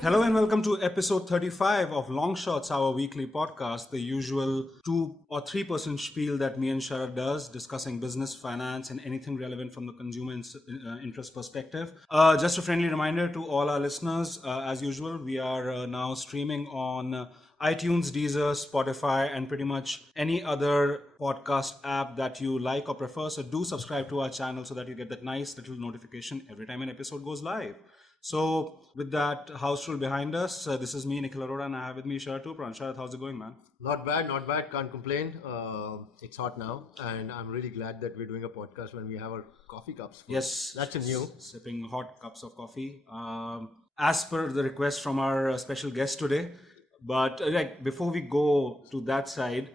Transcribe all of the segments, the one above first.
Hello and welcome to episode 35 of Long Shots, our weekly podcast, the usual 2 or 3% spiel that me and Shreya does, discussing business, finance, and anything relevant from the consumer interest perspective. Just a friendly reminder to all our listeners, as usual, we are now streaming on iTunes, Deezer, Spotify, and pretty much any other podcast app that you like or prefer. So do subscribe to our channel so that you get that nice little notification every time an episode goes live. So with that house rule behind us, this is me, Nikhil Arora, and I have with me Shreya too. Shreya, how's it going, man? Not bad. Can't complain. It's hot now, and I'm really glad that we're doing a podcast when we have our coffee cups full. Yes. That's a new. Sipping hot cups of coffee. As per the request from our special guest today. But before we go to that side,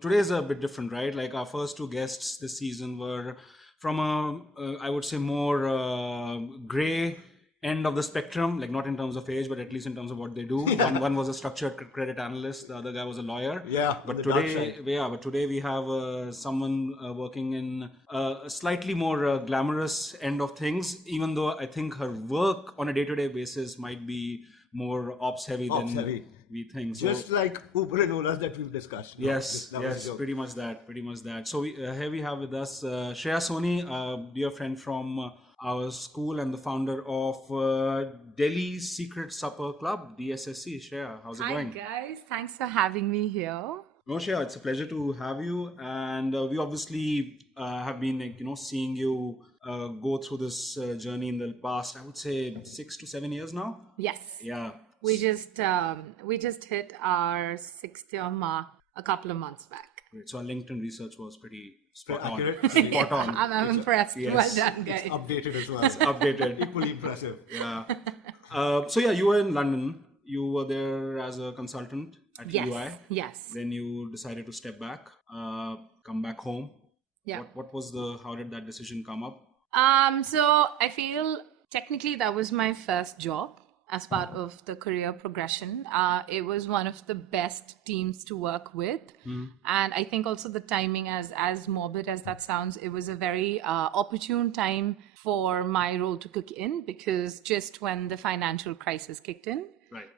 today is a bit different, right? Like our first two guests this season were from I would say more gray end of the spectrum, like not in terms of age, but at least in terms of what they do. One was a structured credit analyst, the other guy was a lawyer. But today we have someone working in a slightly more glamorous end of things, even though I think her work on a day-to-day basis might be more ops heavy than we think. So, just like Uber and Ola that we've discussed. Yes, pretty much that. So here we have with us Shreya Soni, dear friend from our school and the founder of Delhi Secret Supper Club, DSSC. Shreya, how's it going? Hi guys, thanks for having me here. No, Shreya, it's a pleasure to have you. And we obviously have been seeing you go through this journey in the past, I would say 6 to 7 years now. Yes. Yeah. We just hit our 6th year mark a couple of months back. Great. So our LinkedIn research was pretty spot accurate. on. Spot on. I'm impressed. Yes. Well done, guys. It's updated as well. It's updated. Equally impressive. Yeah. So you were in London. You were there as a consultant at UI. Yes. Then you decided to step back, come back home. Yeah. How did that decision come up? So I feel technically that was my first job as part of the career progression. It was one of the best teams to work with. And I think also the timing, as morbid as that sounds, it was a very opportune time for my role to kick in, because just when the financial crisis kicked in,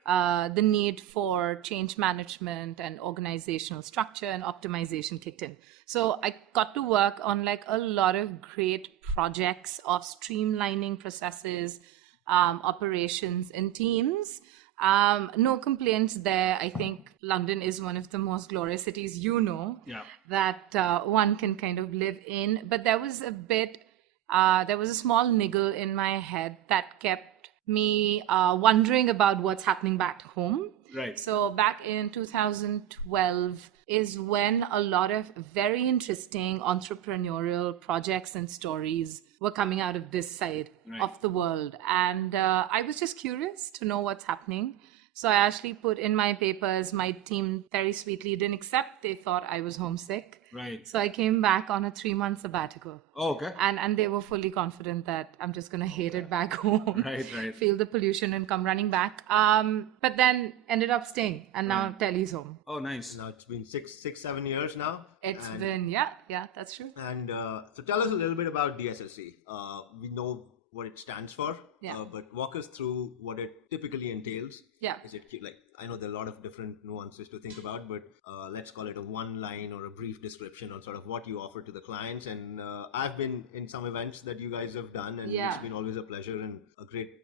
the need for change management and organizational structure and optimization kicked in. So I got to work on like a lot of great projects of streamlining processes, operations and teams. No complaints there. I think London is one of the most glorious cities, that one can kind of live in. But there was a small niggle in my head that kept me wondering about what's happening back home. Right. So back in 2012 is when a lot of very interesting entrepreneurial projects and stories were coming out of this side of the world. And I was just curious to know what's happening. So I actually put in my papers. My team very sweetly didn't accept. They thought I was homesick. Right. So I came back on a 3-month sabbatical. Oh, okay. And they were fully confident that I'm just going to hate it back home. Right. Feel the pollution and come running back. But then ended up staying. And now Delhi's home. Oh, nice. Now it's been 7 years now. It's been, yeah, that's true. And so tell us a little bit about DSSC. We know what it stands for, but walk us through what it typically entails. Yeah. Is it like, I know there are a lot of different nuances to think about, but let's call it a one line or a brief description on sort of what you offer to the clients. And I've been in some events that you guys have done, and it's been always a pleasure and a great,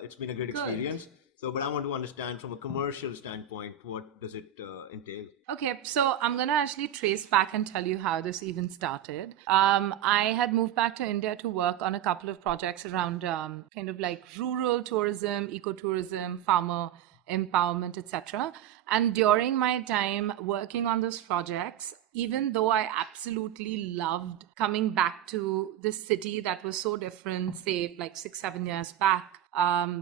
it's been a great experience. So, but I want to understand from a commercial standpoint, what does it entail? Okay, so I'm going to actually trace back and tell you how this even started. I had moved back to India to work on a couple of projects around kind of like rural tourism, ecotourism, farmer empowerment, etc. And during my time working on those projects, even though I absolutely loved coming back to this city that was so different, say like 6-7 years back,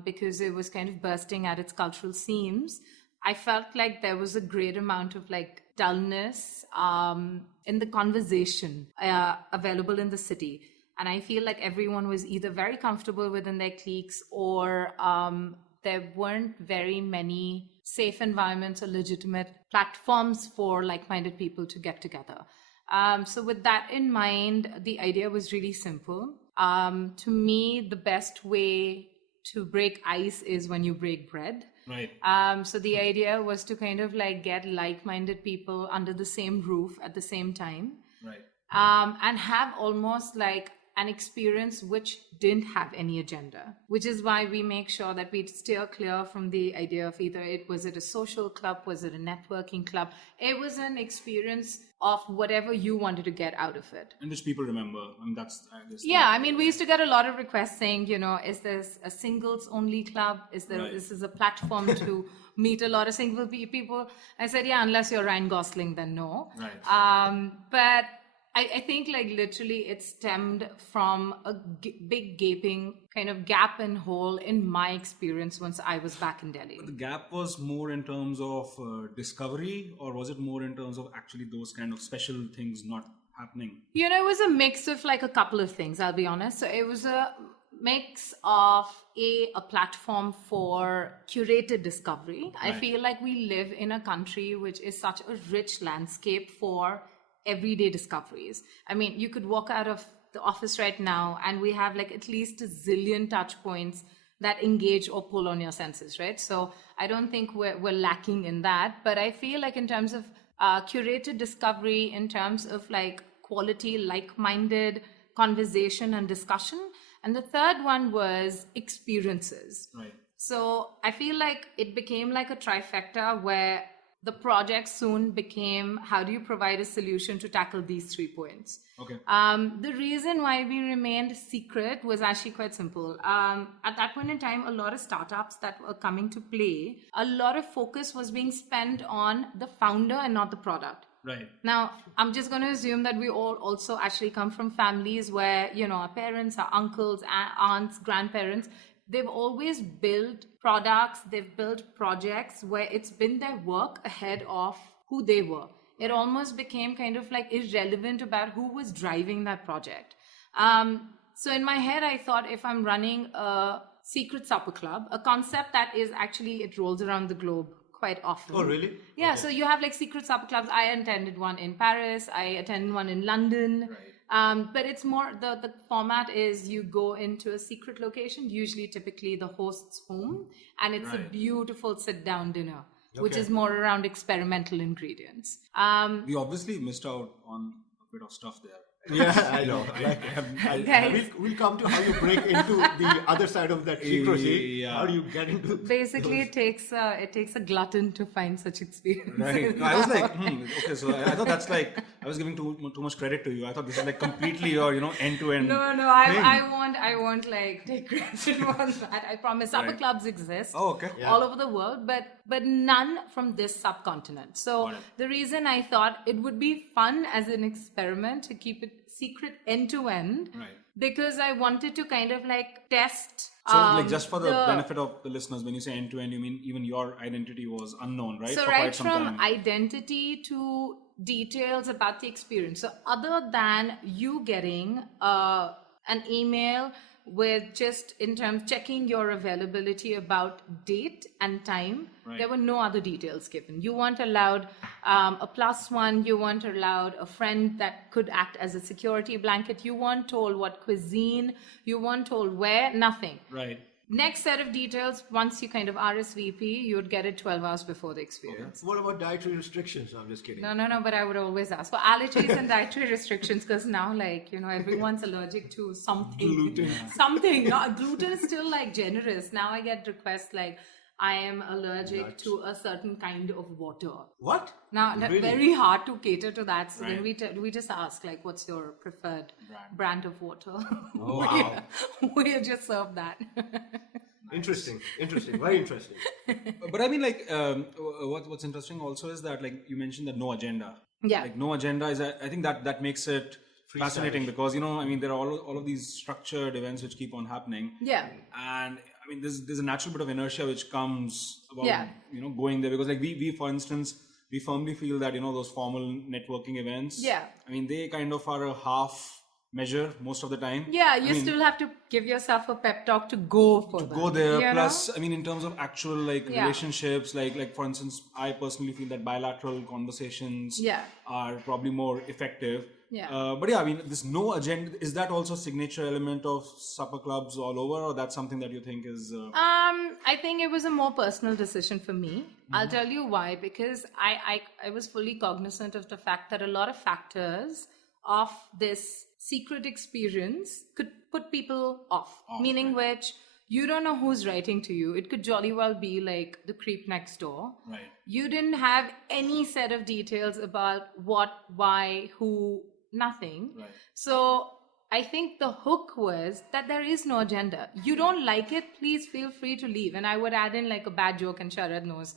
because it was kind of bursting at its cultural seams, I felt like there was a great amount of like dullness in the conversation available in the city. And I feel like everyone was either very comfortable within their cliques, or there weren't very many safe environments or legitimate platforms for like-minded people to get together. So with that in mind, the idea was really simple. To me, the best way to break ice is when you break bread. Right. So the idea was to kind of like get like-minded people under the same roof at the same time. Right. And have almost like an experience which didn't have any agenda, which is why we make sure that we steer clear from the idea of either was it a social club, was it a networking club? It was an experience of whatever you wanted to get out of it. And which people remember. I mean, that's, I guess. Yeah, I mean, we used to get a lot of requests saying, is this a singles only club? Is there, Right. this is a platform to meet a lot of single people? I said, yeah, unless you're Ryan Gosling, then no. Right. But I think like literally it stemmed from a big gaping kind of gap and hole in my experience once I was back in Delhi. The gap was more in terms of discovery, or was it more in terms of actually those kind of special things not happening? It was a mix of like a couple of things, I'll be honest. So it was a mix of a platform for curated discovery. Right. I feel like we live in a country which is such a rich landscape for everyday discoveries. I mean, you could walk out of the office right now and we have like at least a zillion touch points that engage or pull on your senses, right? So I don't think we're lacking in that, but I feel like in terms of curated discovery, in terms of like quality, like-minded conversation and discussion. And the third one was experiences. Right. So I feel like it became like a trifecta where the project soon became, how do you provide a solution to tackle these 3 points? Okay. The reason why we remained secret was actually quite simple. At that point in time, a lot of startups that were coming to play, a lot of focus was being spent on the founder and not the product. Right. Now, I'm just going to assume that we all also actually come from families where, our parents, our uncles, aunts, grandparents, they've always built products, they've built projects where it's been their work ahead of who they were. It almost became kind of like irrelevant about who was driving that project. So in my head, I thought if I'm running a secret supper club, a concept that is actually, it rolls around the globe quite often. Oh, really? Yeah, Okay. so you have like secret supper clubs. I attended one in Paris, I attended one in London. Right. But it's more, the format is you go into a secret location, usually typically the host's home, and it's a Right. beautiful sit-down dinner, which Okay. is more around experimental ingredients. We obviously missed out on a bit of stuff there. Yeah, I know. Guys. We'll come to how you break into the other side of that secrecy. Yeah. How do you get into Basically, it takes a glutton to find such experiences. Right. No, I was like, okay, so I thought that's like, I was giving too much credit to you. I thought this is like completely your, end to end. No, I won't like take credit on that. I promise. Supper Right. clubs exist Oh, okay. Yeah. all over the world, but none from this subcontinent. So Got it. the reason I thought it would be fun as an experiment to keep it secret end to end, Right. because I wanted to kind of like test. So, like, just for the benefit of the listeners, when you say end to end, you mean even your identity was unknown, right? So for right quite some from time. identity to details about the experience. So other than you getting an email with just in terms checking your availability about date and time, Right. there were no other details given. You weren't allowed a +1, you weren't allowed a friend that could act as a security blanket, you weren't told what cuisine, you weren't told where, nothing. Right. Next set of details, once you kind of RSVP, you would get it 12 hours before the experience. What about dietary restrictions? I'm just kidding. No, but I would always ask for allergies and dietary restrictions, because now, like, everyone's allergic to something. Gluten. Something. Gluten is still like generous. Now I get requests like, I am allergic Nuts. to a certain kind of water. What? Now, Really? very hard to cater to that. So then Right. we just ask, like, what's your preferred Brand. brand of water? Oh, wow. we just serve that. Interesting. Very interesting. But I mean, like, what's interesting also is that, like, you mentioned that no agenda. Yeah. Like, no agenda is, I think that makes it fascinating because, I mean, there are all of these structured events which keep on happening. Yeah. And I mean, there's a natural bit of inertia which comes about, Yeah. going there because, like, we, for instance, we firmly feel that, those formal networking events, Yeah. I mean, they kind of are a half measure most of the time. Yeah, I you mean, still have to give yourself a pep talk to go for that. go there. you Plus, know? I mean, in terms of actual like Yeah. relationships, like for instance, I personally feel that bilateral conversations Yeah. are probably more effective Yeah. But yeah, I mean, this no agenda, is that also a signature element of supper clubs all over, or that's something that you think is... I think it was a more personal decision for me. I'll tell you why, because I was fully cognizant of the fact that a lot of factors of this secret experience could put people off, meaning which you don't know who's writing to you. It could jolly well be like the creep next door. Right. You didn't have any set of details about what, why, who, nothing. Right. So I think the hook was that there is no agenda. You don't like it, please feel free to leave. And I would add in like a bad joke, and Sharad knows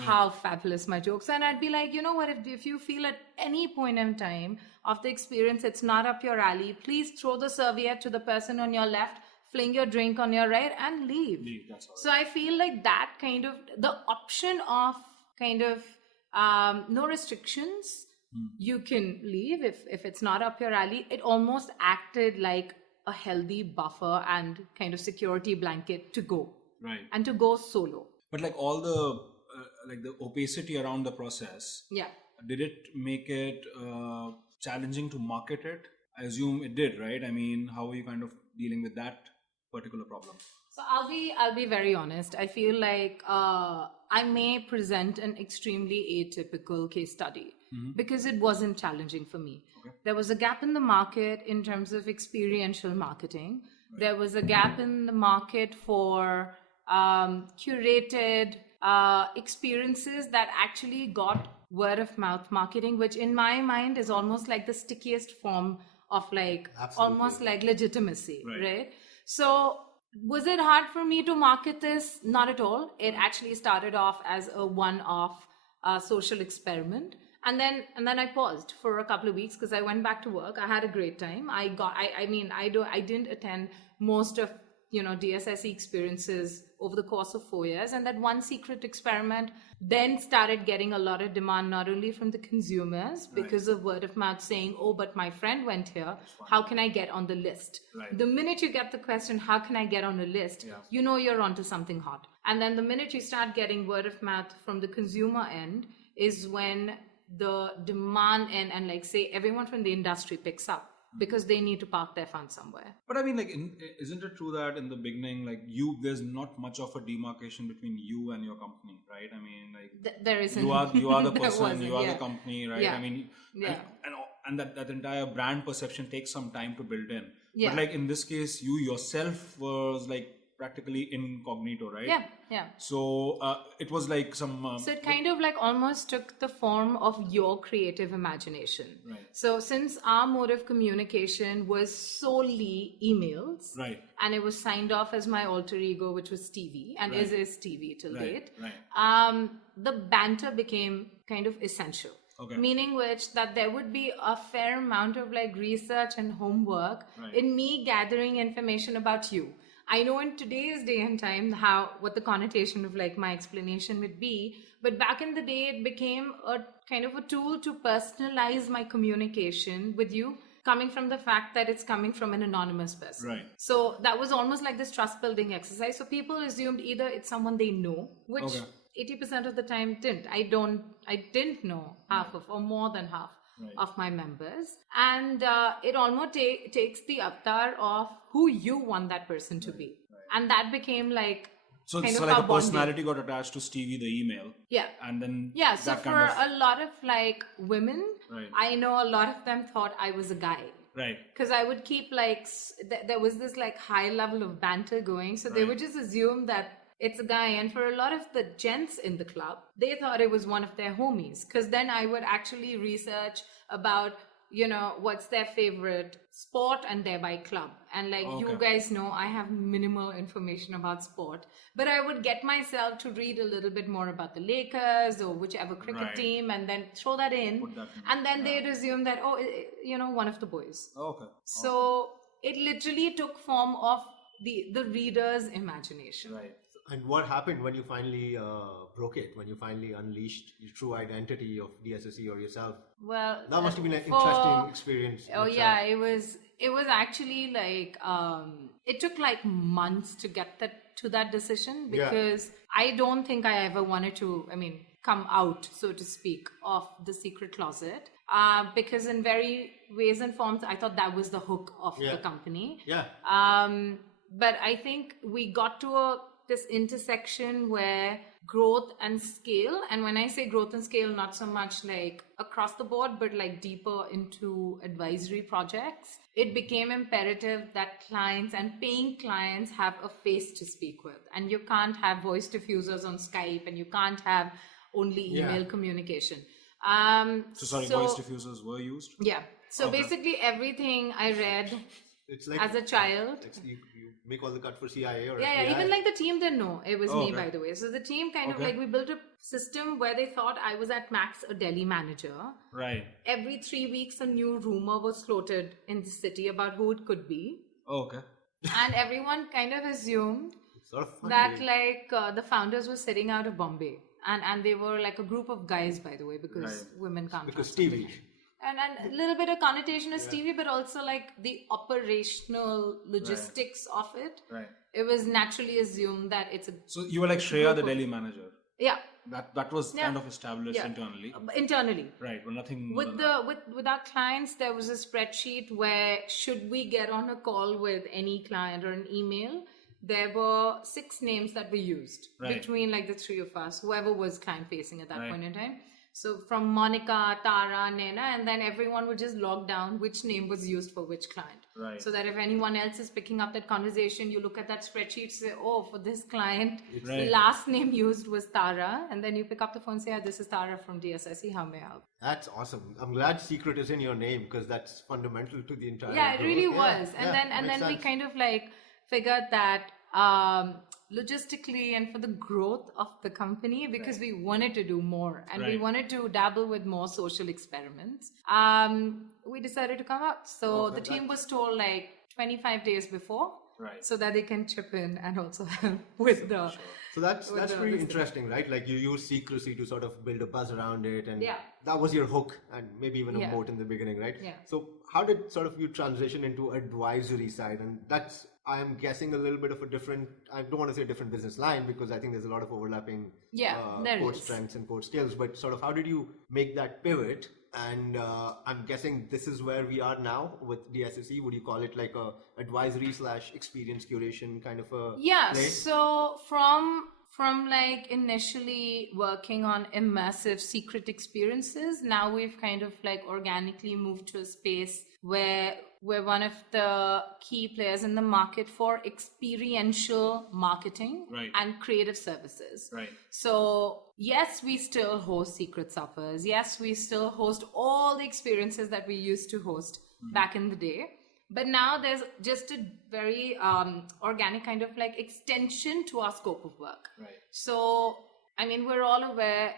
how fabulous my jokes are. And I'd be like, you know what, if you feel at any point in time of the experience it's not up your alley, please throw the serviette to the person on your left, fling your drink on your right, and leave. That's all. So I feel like that kind of, the option of kind of no restrictions, you can leave if it's not up your alley. It almost acted like a healthy buffer and kind of security blanket to go. Right. And to go solo. But like all the like the opacity around the process, Yeah. did it make it challenging to market it? I assume it did, right? I mean, how are you kind of dealing with that particular problem? So I'll be very honest. I feel like I may present an extremely atypical case study because it wasn't challenging for me. Okay. There was a gap in the market in terms of experiential marketing. Right. There was a gap in the market for curated experiences that actually got word of mouth marketing, which in my mind is almost like the stickiest form of like almost like legitimacy, right? So was it hard for me to market this? Not at all. It actually started off as a one-off social experiment. And then I paused for a couple of weeks because I went back to work. I had a great time. I didn't attend most of DSSC experiences over the course of 4 years, and that one secret experiment then started getting a lot of demand, not only from the consumers because of word of mouth saying, oh, but my friend went here, how can I get on the list? Right. The minute you get the question, how can I get on a list, you know you're onto something hot. And then the minute you start getting word of mouth from the consumer end is when the demand and like say everyone from the industry picks up, because they need to park their funds somewhere. But I mean, like, isn't it true that in the beginning, like there's not much of a demarcation between you and your company, right? I mean, like there isn't. You are the person, you are the company, right? Yeah. I mean, and that entire brand perception takes some time to build in. Yeah. But like in this case, you yourself was like practically incognito, right? Yeah. So it was like some... so it kind of like almost took the form of your creative imagination. Right. So since our mode of communication was solely emails, right, and it was signed off as my alter ego, which was Stevie, and is Stevie till date, the banter became kind of essential. Okay. Meaning which that there would be a fair amount of like research and homework in me gathering information about you. I know in today's day and time what the connotation of like my explanation would be, but back in the day it became a kind of a tool to personalize my communication with you, coming from the fact that it's coming from an anonymous person. Right. So that was almost like this trust building exercise. So people assumed either it's someone they know, which 80% of the time didn't. I didn't know half of, or more than half. Of my members, and it almost takes the avatar of who you want that person to be, and that became like so kind of like a bonding. Personality got attached to Stevie the email, and then so for a lot of like women, I know a lot of them thought I was a guy, right? Because I would keep like there was this like high level of banter going, so they would just assume that it's a guy. And for a lot of the gents in the club, they thought it was one of their homies, because then I would actually research about what's their favorite sport and thereby club. And like you guys know, I have minimal information about sport, but I would get myself to read a little bit more about the Lakers or whichever cricket team, and then throw that in, and then they'd assume that one of the boys. So it literally took form of the reader's imagination. And what happened when you finally broke it, when you finally unleashed your true identity of DSSC or yourself? Well, that must have been an interesting experience. It was actually like it took like months to get to that decision, because I don't think I ever wanted to come out, so to speak, of the secret closet. because in very ways and forms, I thought that was the hook of the company. Yeah. But I think we got to this intersection where growth and scale, and when I say growth and scale, not so much like across the board, but like deeper into advisory projects, it became imperative that clients and paying clients have a face to speak with. And you can't have voice diffusers on Skype, and you can't have only email communication. Voice diffusers were used? Yeah. So basically everything I read It's like as a child. You make all the cut for CIA or Yeah, FBI. even like the team didn't know it was me, by the way. So the team kind of like, we built a system where they thought I was at max a Delhi manager. Right. Every 3 weeks, a new rumor was floated in the city about who it could be. Okay. And everyone kind of assumed It's sort of fun, that like the founders were sitting out of Bombay. And they were like a group of guys, by the way, because women can't. because trust them. Stevie. And a little bit of connotation of Stevie, but also like the operational logistics of it. Right. It was naturally assumed that it's a... So you were like Shreya, the Delhi manager. Yeah. That was kind of established internally. Internally. Right. Well, nothing more With than with our clients, there was a spreadsheet where should we get on a call with any client or an email, there were 6 names that were used between like the 3 of us, whoever was client facing at that point in time. So from Monica, Tara, Nena, and then everyone would just log down which name was used for which client. Right. So that if anyone else is picking up that conversation, you look at that spreadsheet, say, oh, for this client, the last name used was Tara. And then you pick up the phone and say, yeah, this is Tara from DSSC, how may I help? That's awesome. I'm glad secret is in your name because that's fundamental to the entire Yeah, it growth. really was. And then we sense. kind of like figured that logistically and for the growth of the company, because we wanted to do more and we wanted to dabble with more social experiments, we decided to come out. So the team was told like 25 days before, so that they can chip in and also help with the... So that's pretty interesting, right? Like you use Secrecy to sort of build a buzz around it, and that was your hook, and maybe even a moat in the beginning, right? Yeah. So how did sort of you transition into advisory side? And that's, I am guessing, a little bit of a different, I don't want to say a different business line because I think there's a lot of overlapping core strengths and core skills, but sort of how did you make that pivot? And I'm guessing this is where we are now with DSSC. Would you call it like a advisory / experience curation kind of a place? So from like initially working on immersive secret experiences, now we've kind of like organically moved to a space where we're one of the key players in the market for experiential marketing and creative services. Right. So yes, we still host secret suppers. Yes, we still host all the experiences that we used to host back in the day. But now there's just a very organic kind of like extension to our scope of work. Right. So, I mean, we're all aware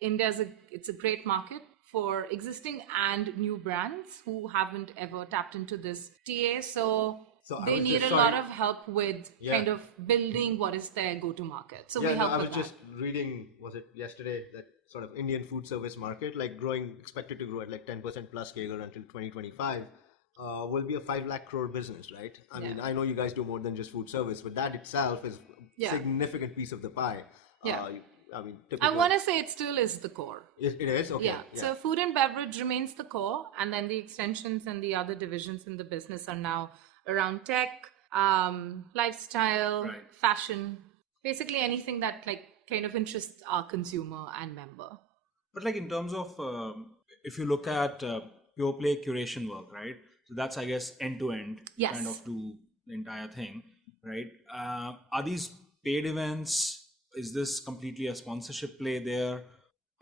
it's a great market for existing and new brands who haven't ever tapped into this TA. So they need a lot of help with kind of building what is their go-to-market. So we help with that. I was just reading, was it yesterday, that sort of Indian food service market, like expected to grow at like 10% plus CAGR until 2025. Will be a 5 lakh crore business, right? I mean, I know you guys do more than just food service, but that itself is a significant piece of the pie. I mean, I want to say it still is the core. It is? Okay. Yeah. So food and beverage remains the core, and then the extensions and the other divisions in the business are now around tech, lifestyle, fashion, basically anything that like kind of interests our consumer and member. But like in terms of, if you look at pure play curation work, right? So that's, I guess, end to end kind of do the entire thing, right? Are these paid events? Is this completely a sponsorship play there?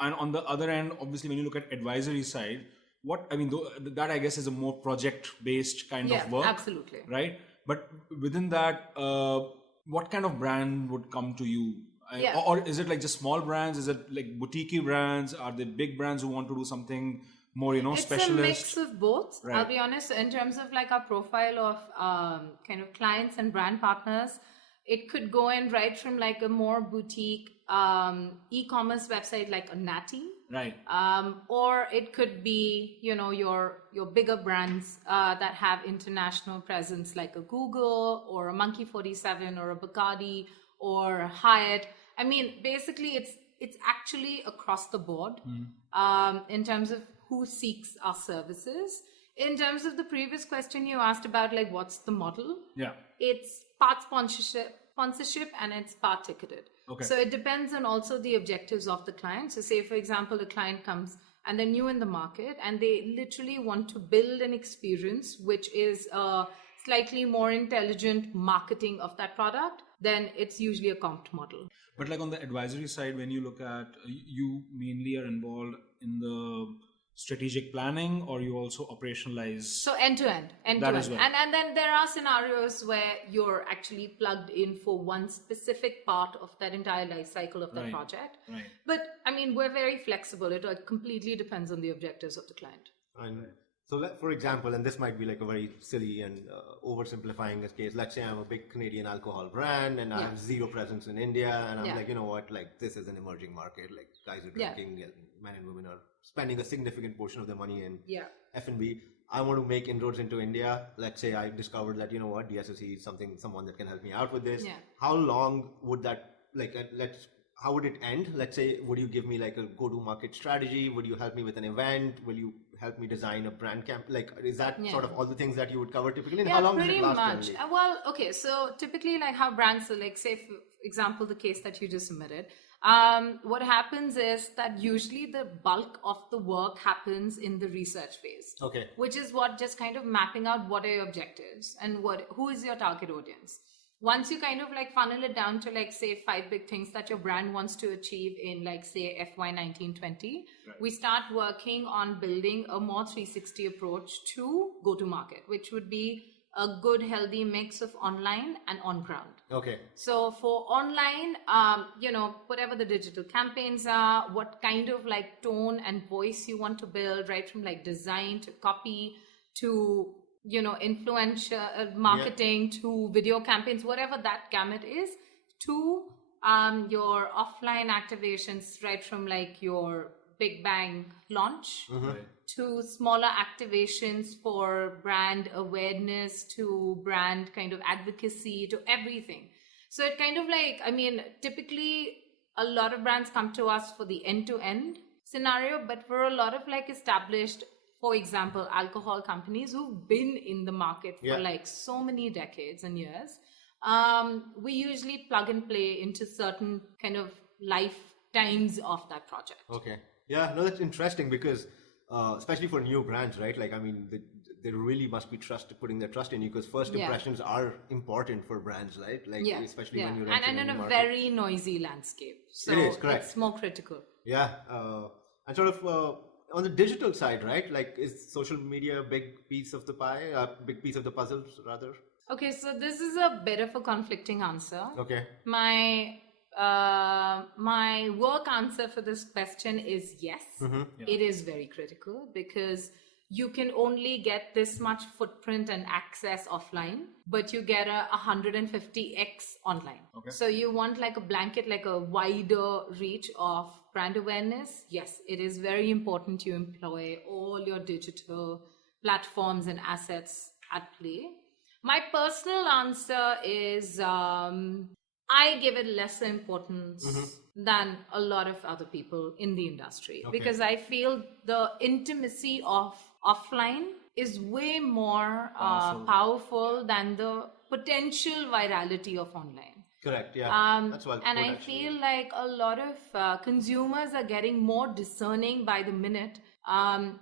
And on the other end, obviously, when you look at advisory side, that I guess is a more project-based kind of work. Absolutely. Right? But within that, what kind of brand would come to you? Or is it like just small brands? Is it like boutique brands? Are they big brands who want to do something more, specialist? It's a mix of both. Right. I'll be honest, in terms of like our profile of kind of clients and brand partners, it could go in right from like a more boutique e-commerce website like a Natty. Right. Or it could be, your bigger brands that have international presence like a Google or a Monkey 47 or a Bacardi or Hyatt. I mean, basically it's actually across the board in terms of who seeks our services. In terms of the previous question you asked about, like, what's the model? Yeah. It's part sponsorship and it's part ticketed. Okay. So it depends on also the objectives of the client. So say, for example, a client comes and they're new in the market and they literally want to build an experience which is a slightly more intelligent marketing of that product, then it's usually a comped model. But like on the advisory side, when you look at, you mainly are involved in the strategic planning, or you also operationalize? So end to end. As well. And then there are scenarios where you're actually plugged in for one specific part of that entire life cycle of that project. Right. But I mean, we're very flexible. It completely depends on the objectives of the client. And so, for example, and this might be like a very silly and oversimplifying this case. Let's say I'm a big Canadian alcohol brand and I have zero presence in India, and I'm like, you know what, like this is an emerging market. Like guys are drinking, and men and women are spending a significant portion of their money in F&B. I want to make inroads into India. Let's say I discovered that, you know what, DSSC is someone that can help me out with this. Yeah. How long would that, like, how would it end? Let's say, would you give me like a go-to-market strategy? Would you help me with an event? Will you help me design a brand camp? Like, is that sort of all the things that you would cover typically? And how long does it last? Pretty much. Well, okay. So typically, like how brands, so like say, for example, the case that you just submitted, what happens is that usually the bulk of the work happens in the research phase. Okay. Which is what just kind of mapping out what are your objectives and who is your target audience. Once you kind of like funnel it down to like say 5 big things that your brand wants to achieve in like say FY 1920, we start working on building a more 360 approach to go to market, which would be a good healthy mix of online and on ground. Okay. So for online, whatever the digital campaigns are, what kind of like tone and voice you want to build, right from like design to copy to influencer marketing to video campaigns, whatever that gamut is, to your offline activations, right from like your big bang launch to smaller activations for brand awareness to brand kind of advocacy to everything. So it kind of like, I mean, typically a lot of brands come to us for the end-to-end scenario, but for a lot of like established, for example, alcohol companies who've been in the market for like so many decades and years, we usually plug and play into certain kind of lifetimes of that project. Okay. Yeah, no, that's interesting because especially for new brands, right? Like, I mean, they really must be putting their trust in you because first impressions are important for brands, right? Like, especially when you're and in a very noisy landscape. So it is, correct. It's more critical. Yeah. And sort of on the digital side, right? Like, is social media a big piece of the pie, a big piece of the puzzle, rather? Okay, so this is a bit of a conflicting answer. Okay. My work answer for this question is yes. It is very critical because you can only get this much footprint and access offline, but you get a 150x online. Okay. So you want like a blanket, like a wider reach of brand awareness. Yes, it is very important you employ all your digital platforms and assets at play. My personal answer is I give it lesser importance than a lot of other people in the industry because I feel the intimacy of offline is way more powerful than the potential virality of online. Correct, yeah. That's well. And I feel like a lot of consumers are getting more discerning by the minute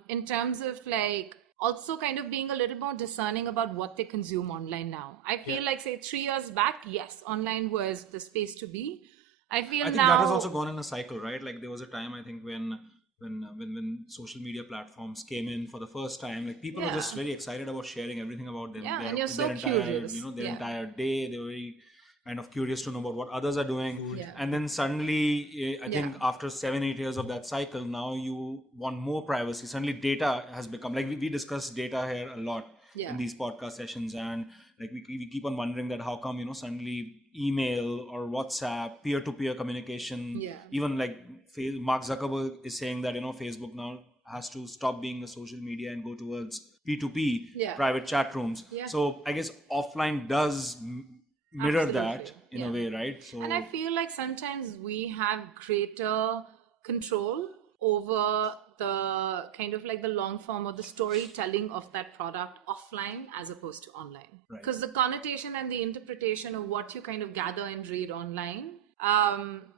in terms of like also kind of being a little more discerning about what they consume online now. I feel like, say, 3 years back, yes, online was the space to be. I think that has also gone in a cycle, right? Like there was a time, I think, when social media platforms came in for the first time, like people were just very excited about sharing everything about them. Yeah, and you're so curious. Their entire day, they were very kind of curious to know about what others are doing. And then suddenly, I think after 7-8 years of that cycle, now you want more privacy. Suddenly data has become, like we discuss data here a lot in these podcast sessions, and like we keep on wondering that how come, suddenly email or WhatsApp, peer-to-peer communication, even like Mark Zuckerberg is saying that, Facebook now has to stop being a social media and go towards P2P, private chat rooms. So I guess offline does mirror that in a way, right? So, and I feel like sometimes we have greater control over the kind of like the long form or the storytelling of that product offline as opposed to online. Because the connotation and the interpretation of what you kind of gather and read online,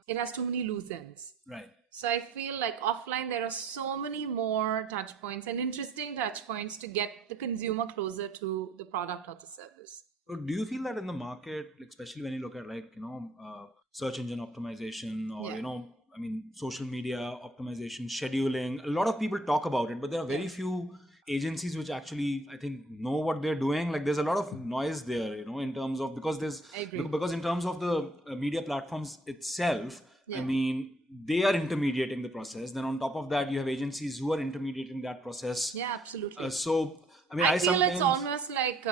it has too many loose ends. Right. So I feel like offline, there are so many more touch points and interesting touch points to get the consumer closer to the product or the service. Do you feel that in the market, especially when you look at search engine optimization or, social media optimization, scheduling, a lot of people talk about it, but there are very few agencies which actually, I think, know what they're doing. Like there's a lot of noise there, in terms of, because in terms of the media platforms itself, they are intermediating the process. Then on top of that, you have agencies who are intermediating that process. Yeah, absolutely. I feel it's almost like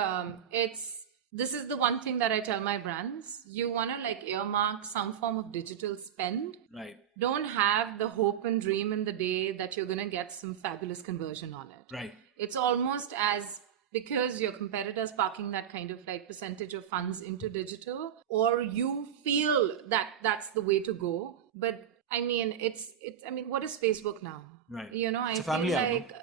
this is the one thing that I tell my brands. You want to earmark some form of digital spend. Right. Don't have the hope and dream in the day that you're going to get some fabulous conversion on it. Right. It's almost as because your competitors parking that kind of percentage of funds into digital, or you feel that that's the way to go. But what is Facebook now? Right. I feel like album.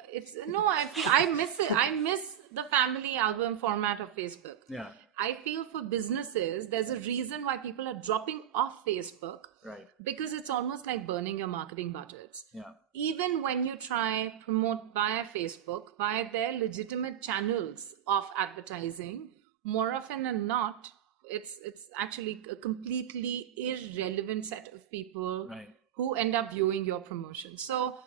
I miss it. I miss the family album format of Facebook. Yeah. I feel for businesses, there's a reason why people are dropping off Facebook. Right. Because it's almost like burning your marketing budgets. Yeah. Even when you try promote via Facebook, via their legitimate channels of advertising, more often than not, it's actually a completely irrelevant set of people who end up viewing your promotion. So,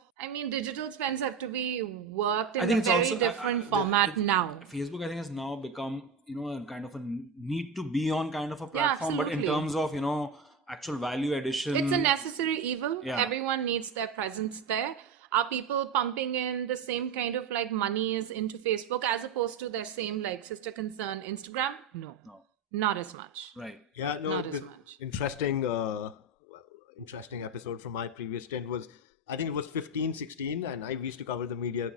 digital spends have to be worked in a very different format now. Facebook, I think, has now become, a kind of a need to be on kind of a platform. But in terms of, actual value addition, it's a necessary evil. Yeah. Everyone needs their presence there. Are people pumping in the same kind of monies into Facebook as opposed to their same sister concern Instagram? No. Not as much. Right. Yeah, no, not as much. Interesting episode from my previous stint was, I think it was 15, 16, and I used to cover the media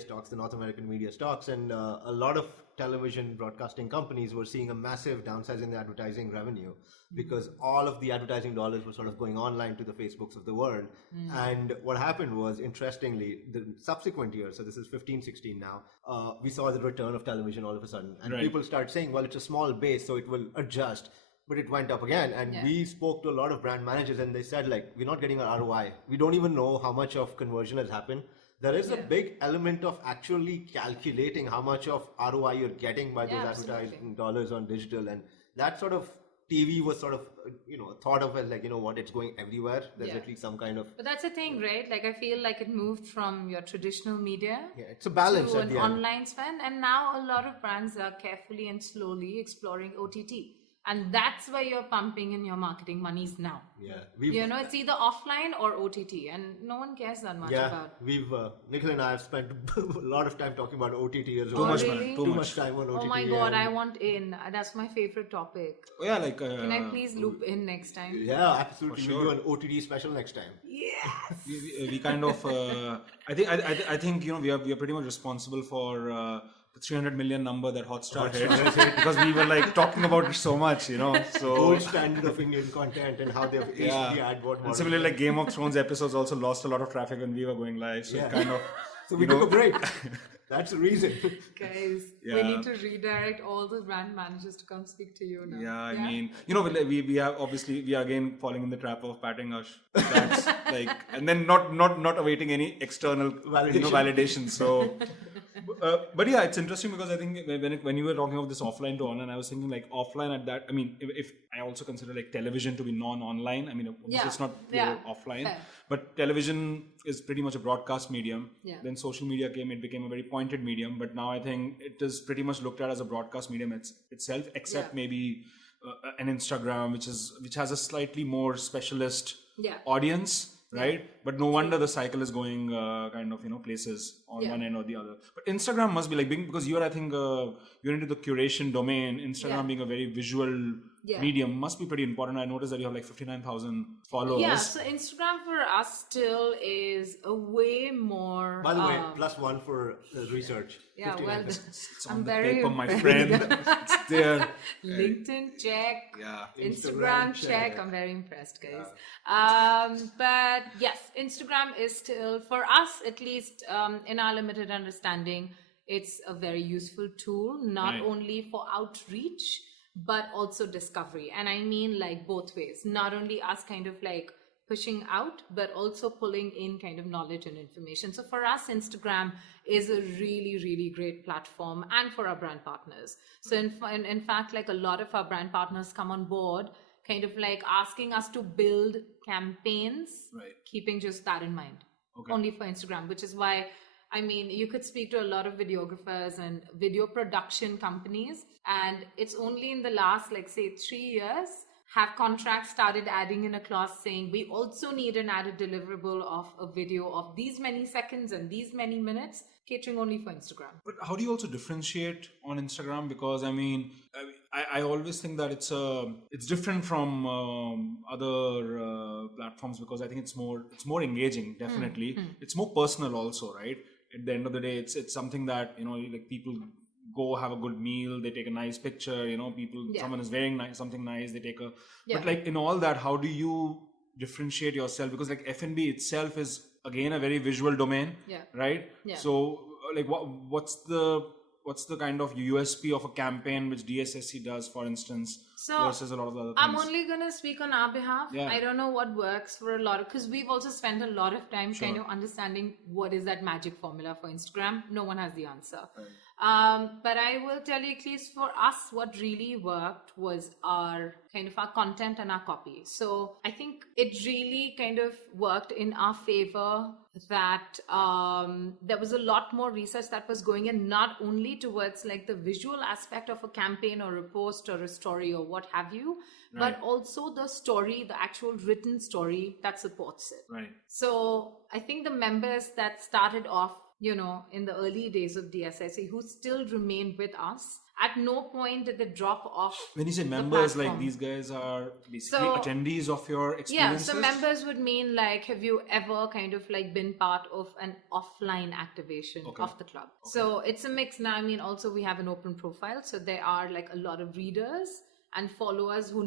stocks, the North American media stocks, and a lot of television broadcasting companies were seeing a massive downsize in the advertising revenue because all of the advertising dollars were sort of going online to the Facebooks of the world. And what happened was, interestingly, the subsequent years, so this is 15, 16 now, we saw the return of television all of a sudden. And people start saying, well, it's a small base, so it will adjust. But it went up again. And we spoke to a lot of brand managers and they said, we're not getting our ROI. We don't even know how much of conversion has happened. There is a big element of actually calculating how much of ROI you're getting by those advertising dollars on digital. And that sort of TV was sort of, thought of as it's going everywhere. There's at least some kind of... But that's the thing, right? I feel like it moved from your traditional media it's a balance to at the an end. online spend. And now a lot of brands are carefully and slowly exploring OTT. And that's where you're pumping in your marketing monies now. Yeah. It's either offline or OTT, and no one cares that much about. Nikhil and I have spent a lot of time talking about OTT as well. Too much time on OTT. Oh my God, I want in. That's my favorite topic. Oh yeah, can I please loop in next time? Yeah, absolutely. We'll do an OTT special next time. Yes. we kind of. I think we are pretty much responsible for. 300 million number that Hotstar hit because we were talking about it so much, so gold standard of Indian content and how they've aged the ad bot. And similarly, Game of Thrones episodes also lost a lot of traffic when we were going live, so it kind of so we took a break. That's the reason. Guys, we need to redirect all the brand managers to come speak to you now. Yeah, I mean, we are obviously, we are again falling in the trap of patting our backs, and then not awaiting any external validation. So, but yeah, it's interesting because I think when you were talking of this offline to online, I was thinking offline at that. I mean, if I also consider television to be non-online. I mean, it's not pure offline. Fair. But television is pretty much a broadcast medium. Yeah. Then social media came, it became a very pointed medium. But now I think it is pretty much looked at as a broadcast medium itself, except maybe an Instagram, which has a slightly more specialist audience, right? But no wonder the cycle is going kind of, places. on one end or the other. But Instagram must be like big because you're, I think, you're into the curation domain. Instagram being a very visual medium must be pretty important. I noticed that you have like 59,000 followers. Yeah, so Instagram for us still is a way more. By the way, +1 for research. Yeah, well, It's I'm on the very paper, my friend. It's there. LinkedIn check. Yeah. Instagram check. I'm very impressed, guys. But yes, Instagram is still, for us at least, in our limited understanding, it's a very useful tool, not only for outreach, but also discovery. And I mean like both ways, not only us kind of like pushing out, but also pulling in kind of knowledge and information. So for us, Instagram is a really, really great platform, and for our brand partners. So in fact, like a lot of our brand partners come on board kind of like asking us to build campaigns, keeping just that in mind, only for Instagram, which is why, I mean, you could speak to a lot of videographers and video production companies, and it's only in the last, like, say, 3 years, have contracts started adding in a clause saying we also need an added deliverable of a video of these many seconds and these many minutes, catering only for Instagram. But how do you also differentiate on Instagram? Because I mean, I always think that it's different from other platforms, because I think it's more engaging. Definitely, it's more personal also, right? At the end of the day, it's something that, you know, like people go have a good meal, they take a nice picture, you know, someone is wearing something nice, they take a, but like in all that, how do you differentiate yourself? Because like F&B itself is again a very visual domain, right? So like what's the kind of USP of a campaign which DSSC does, for instance, versus a lot of the other things? I'm only going to speak on our behalf. I don't know what works for a lot of, because we've also spent a lot of time kind of understanding what is that magic formula for Instagram. No one has the answer. But I will tell you, at least for us, what really worked was our content and our copy. So I think it really kind of worked in our favor that there was a lot more research that was going in, not only towards like the visual aspect of a campaign or a post or a story or what have you, but also the story, the actual written story that supports it. Right. So I think the members that started off, you know, in the early days of DSSC, who still remain with us, at no point did they drop off. When you say members, like these guys are basically attendees of your experiences? Yeah, so members would mean like, have you ever kind of like been part of an offline activation of the club? So it's a mix now. I mean, also we have an open profile. So there are like a lot of readers and followers who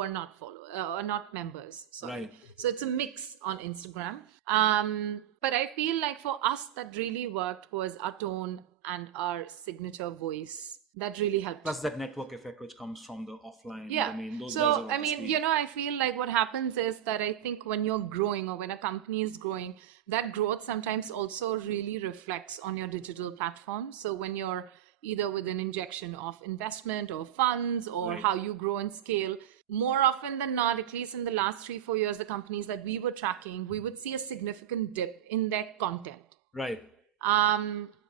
are not members. Sorry. So it's a mix on Instagram. But I feel like for us that really worked was our tone and our signature voice. That really helped. Plus that network effect which comes from the offline. Yeah. I mean, those so, guys are I mean, you know, I feel like what happens is that I think when you're growing or when a company is growing, that growth sometimes also really reflects on your digital platform. So when you're either with an injection of investment or funds or how you grow and scale, more often than not, at least in the last 3-4 years, the companies that we were tracking, we would see a significant dip in their content. Right.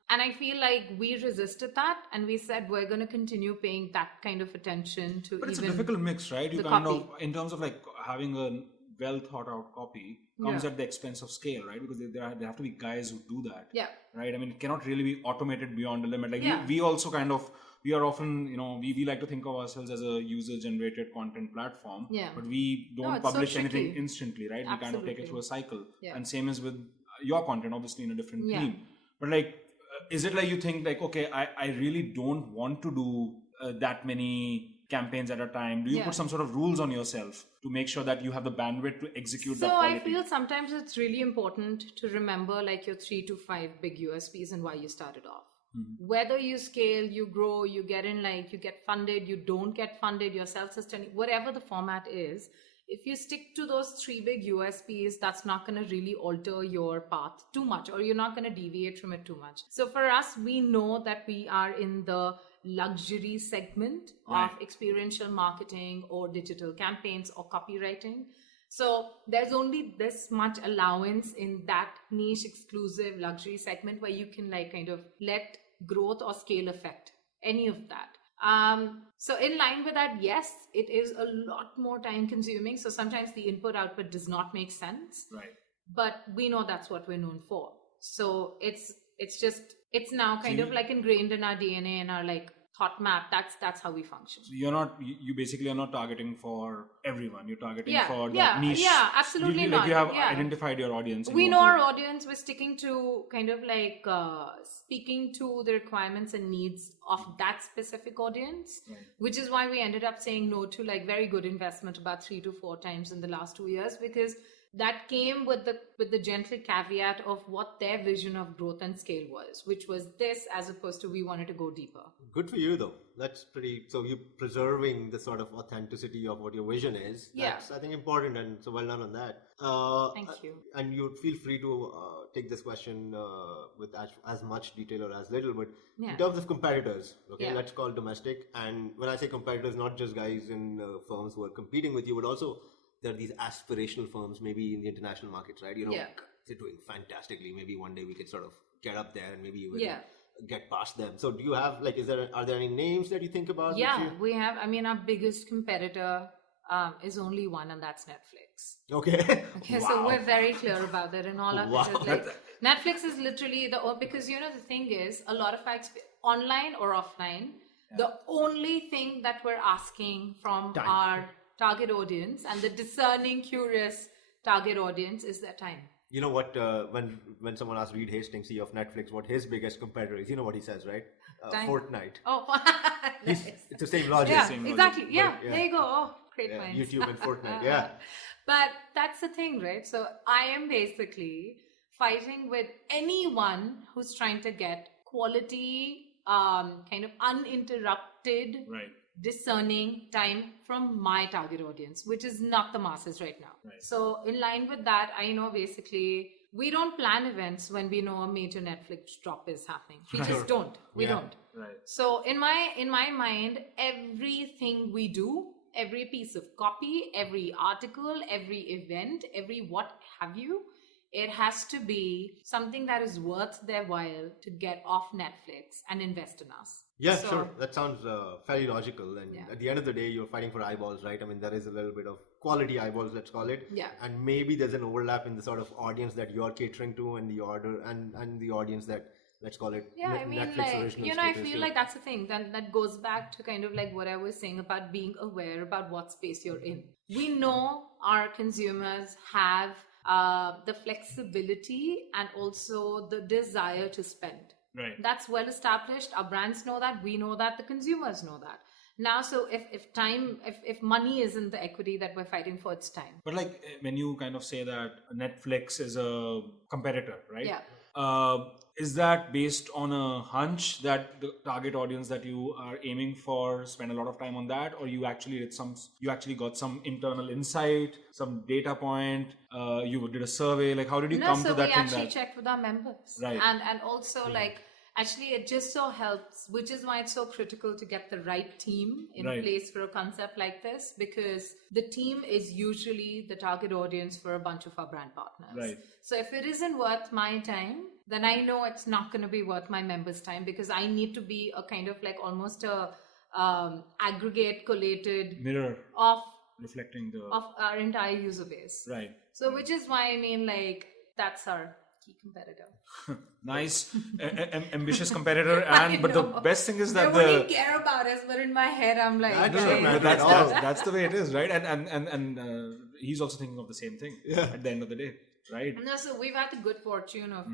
And I feel like we resisted that and we said we're going to continue paying that kind of attention to. But it's a difficult mix, right? You kind of, in terms of like having a well thought out copy, comes at the expense of scale, right? Because there have to be guys who do that. Yeah. Right? I mean, it cannot really be automated beyond the limit. Like we also kind of, we are often, you know, we like to think of ourselves as a user-generated content platform, but we don't publish anything instantly, right? We kind of take it through a cycle. And same as with your content, obviously in a different theme. But like, is it like you think like, okay, I really don't want to do that many campaigns at a time? Do you put some sort of rules on yourself to make sure that you have the bandwidth to execute that quality? So I feel sometimes it's really important to remember like your 3 to 5 big USPs and why you started off. Whether you scale, you grow, you get in, like you get funded, you don't get funded, you're self-sustaining, whatever the format is, if you stick to those 3 big USPs, that's not going to really alter your path too much, or you're not going to deviate from it too much. So for us, we know that we are in the luxury segment of experiential marketing or digital campaigns or copywriting. So there's only this much allowance in that niche exclusive luxury segment where you can like kind of let growth or scale affect any of that. So in line with that, yes, it is a lot more time consuming. So sometimes the input output does not make sense. Right. But we know that's what we're known for. So it's it's now kind of like ingrained in our DNA and our like thought map. That's how we function. So you basically are not targeting for everyone. You're targeting for that yeah, niche. yeah, absolutely Like not. you have Yeah. identified your audience. and We what know to- our audience. We're sticking to kind of like speaking to the requirements and needs of that specific audience, which is why we ended up saying no to like very good investment about 3 to 4 times in the last 2 years, because that came with the gentle caveat of what their vision of growth and scale was, which was this, as opposed to we wanted to go deeper. Good for you, though. That's pretty. So you're preserving the sort of authenticity of what your vision is. That's, I think, important, and so well done on that. Thank you. And you feel free to take this question with as much detail or as little, but in terms of competitors, let's call domestic. And when I say competitors, not just guys in firms who are competing with you, but also there are these aspirational firms, maybe in the international markets, right? They're doing fantastically. Maybe one day we could sort of get up there and maybe even get past them. So do you have like, are there any names that you think about? Yeah, we have. I mean, our biggest competitor is only one, and that's Netflix. Okay. Okay, so we're very clear about that, and all of like Netflix is literally because the thing is, a lot of our online or offline, the only thing that we're asking from our target audience and the discerning, curious target audience is their time. You know what? When someone asks Reed Hastings, CEO of Netflix, what his biggest competitor is, you know what he says, right? Fortnite. Oh, nice. It's the same logic. Yeah, same exactly. logic, Yeah, there you go. Oh, great minds. YouTube and Fortnite. Yeah. But that's the thing, right? So I am basically fighting with anyone who's trying to get quality, kind of uninterrupted, discerning time from my target audience, which is not the masses right now. So in line with that, I know basically we don't plan events when we know a major Netflix drop is happening. We just don't. We don't. Right. So in my mind, everything we do, every piece of copy, every article, every event, every what have you, it has to be something that is worth their while to get off Netflix and invest in us. Yeah, sure. That sounds fairly logical. And at the end of the day, you're fighting for eyeballs, right? I mean, there is a little bit of quality eyeballs, let's call it. Yeah. And maybe there's an overlap in the sort of audience that you're catering to and the order and the audience that, let's call it, I mean, Netflix like, originals I caters feel to. like that's the thing. That goes back to kind of like what I was saying about being aware about what space you're in. We know our consumers have the flexibility and also the desire to spend. Right. That's well established. Our brands know that. We know that. The consumers know that. Now, so if money isn't the equity that we're fighting for, it's time. But like when you kind of say that Netflix is a competitor, right? Yeah. Is that based on a hunch that the target audience that you are aiming for spend a lot of time on that, or you actually got some internal insight, some data point, you did a survey? Like, how did you come to that? We actually checked with our members, right? And also like. Actually, it just so helps, which is why it's so critical to get the right team in place for a concept like this, because the team is usually the target audience for a bunch of our brand partners. Right. So if it isn't worth my time, then I know it's not going to be worth my members' time, because I need to be a kind of like almost a aggregate, collated mirror of reflecting of our entire user base. Right. So which is why I mean, like, that's our key competitor. Nice, ambitious competitor, but the best thing is that they wouldn't care about us, but in my head, I'm like, that's the way it is, right? And he's also thinking of the same thing at the end of the day, right? No, so we've had the good fortune of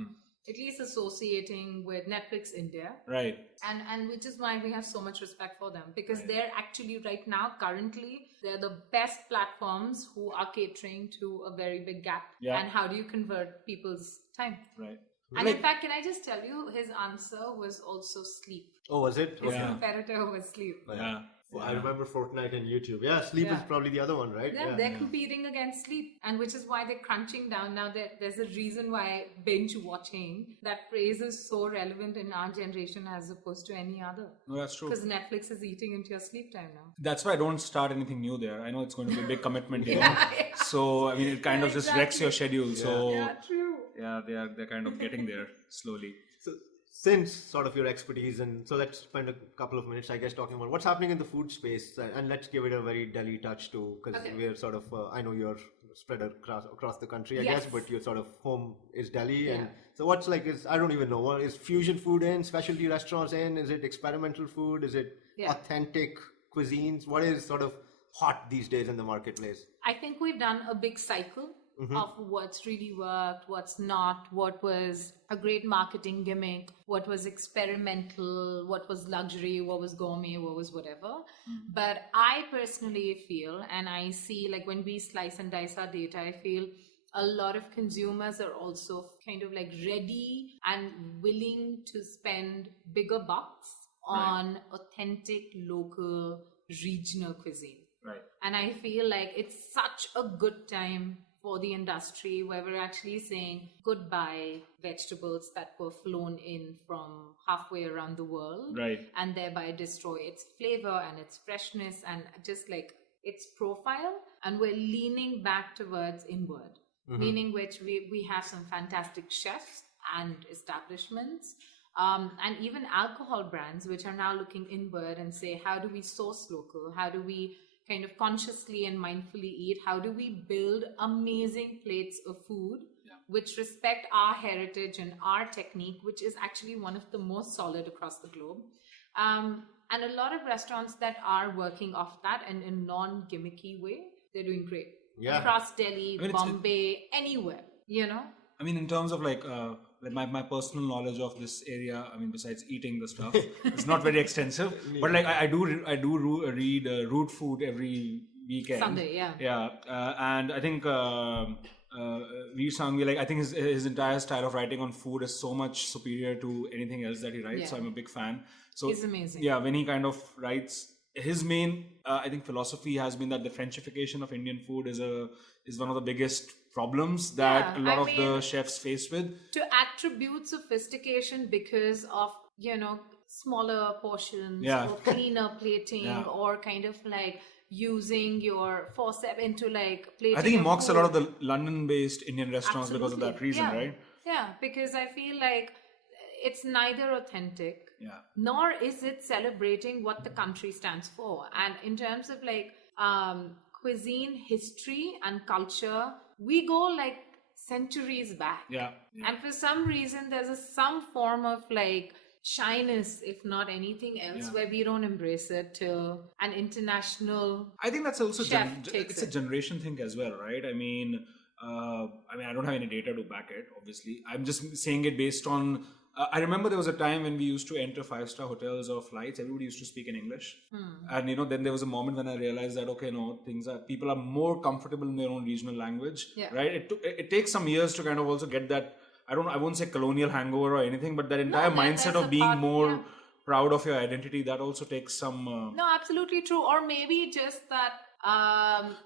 at least associating with Netflix India, right? And which is why we have so much respect for them, because they're actually right now, currently, they're the best platforms who are catering to a very big gap. Yeah. And how do you convert people's time? Right. And in fact, can I just tell you, his answer was also sleep. Oh, was it? His competitor was sleep. Yeah. Well, I remember Fortnite and YouTube. Yeah, sleep is probably the other one, right? Yeah, they're competing against sleep, and which is why they're crunching down. Now, there's a reason why binge watching, that phrase is so relevant in our generation as opposed to any other. No, that's true. Because Netflix is eating into your sleep time now. That's why I don't start anything new there. I know it's going to be a big commitment, you know. So, I mean, it kind of just wrecks your schedule. So, true. Yeah, they're kind of getting there slowly. So, since sort of your expertise, and so let's spend a couple of minutes, I guess, talking about what's happening in the food space, and let's give it a very Delhi touch too, because we're sort of, I know you're spread across the country, I Yes. guess, but your sort of home is Delhi. Yeah. And so what's like, I don't even know, is fusion food in, specialty restaurants in, is it experimental food, is it Yeah. authentic cuisines? What is sort of hot these days in the marketplace? I think we've done a big cycle of what's really worked, what's not, what was a great marketing gimmick, what was experimental, what was luxury, what was gourmet, what was whatever. But I personally feel, and I see like when we slice and dice our data, I feel a lot of consumers are also kind of like ready and willing to spend bigger bucks on authentic, local, regional cuisine. Right. And I feel like it's such a good time for the industry where we're actually saying goodbye vegetables that were flown in from halfway around the world, Right. and thereby destroy its flavor and its freshness and just like its profile. And we're leaning back towards inward, meaning which we have some fantastic chefs and establishments. And even alcohol brands which are now looking inward and say, how do we source local? How do we kind of consciously and mindfully eat? How do we build amazing plates of food which respect our heritage and our technique, which is actually one of the most solid across the globe? And a lot of restaurants that are working off that and in non-gimmicky way, they're doing great. Yeah. Across Delhi, Bombay, anywhere, you know? I mean, in terms of like my personal knowledge of this area, I mean, besides eating the stuff, it's not very extensive. But like I do read Root Food every weekend. Sunday, yeah. Yeah, and I think Veer Sangvi, like I think his entire style of writing on food is so much superior to anything else that he writes. Yeah. So I'm a big fan. So He's amazing. Yeah, when he kind of writes, his main I think philosophy has been that the Frenchification of Indian food is one of the biggest problems that Yeah, a lot I of the mean, chefs face with. To attribute sophistication because of, you know, smaller portions Yeah. or cleaner plating Yeah. or kind of like using your forceps into like plating. I think he of mocks a food. lot of the London-based Indian restaurants because of that Absolutely. reason, Yeah. right? Yeah, because I feel like it's neither authentic Yeah. nor is it celebrating what the country stands for. And in terms of like cuisine history and culture, we go like centuries back. Yeah. And for some reason, there's some form of like shyness, if not anything else, Yeah. where we don't embrace it till an international. I think that's also Chef takes it's a it. generation thing as well, right? I mean, I don't have any data to back it. Obviously, I'm just saying it based on. I remember there was a time when we used to enter 5-star hotels or flights. Everybody used to speak in English, and then there was a moment when I realized that people are more comfortable in their own regional language, Yeah. right? It takes some years to kind of also get that. I won't say colonial hangover or anything, but that entire mindset that's of a being part, more yeah. proud of your identity, that also takes some. No, absolutely true. Or maybe just that.